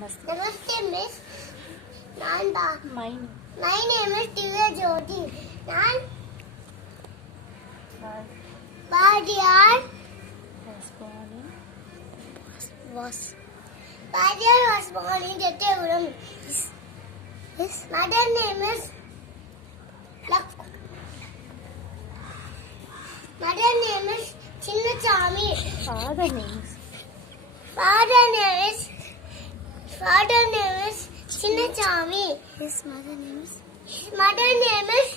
Namaste. Namaste, Miss. Nanda. My My name is Divya Jyoti. Nan Badiar was born in Jetavuram. His mother name is Mother name is Chinnachami. father names Father name is Chinnachami. his mother names His mother name is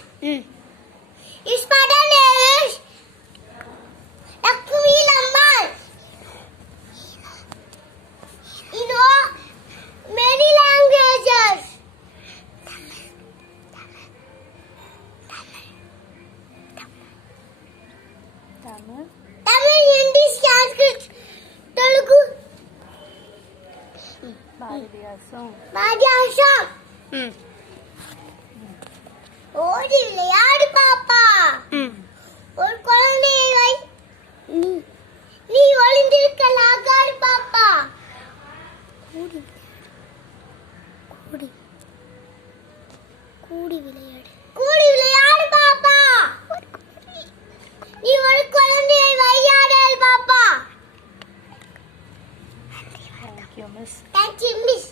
Lakshmi Lammal. You know many languages. Tamil Tamil, Hindi, Sanskrit, Telugu, பாரதியாசம் Madhyasam. ஓடி விளையாடு பாப்பா. ஒரு குழந்தையை வை. நீ ஒளிந்திருக்கலாகாது பாப்பா. கூடி விளையாடு கூடி விளையாடு பாப்பா. நீ ஒரு குழந்தையை வையாடல் பாப்பா. Thank you, Miss. Thank you, Miss.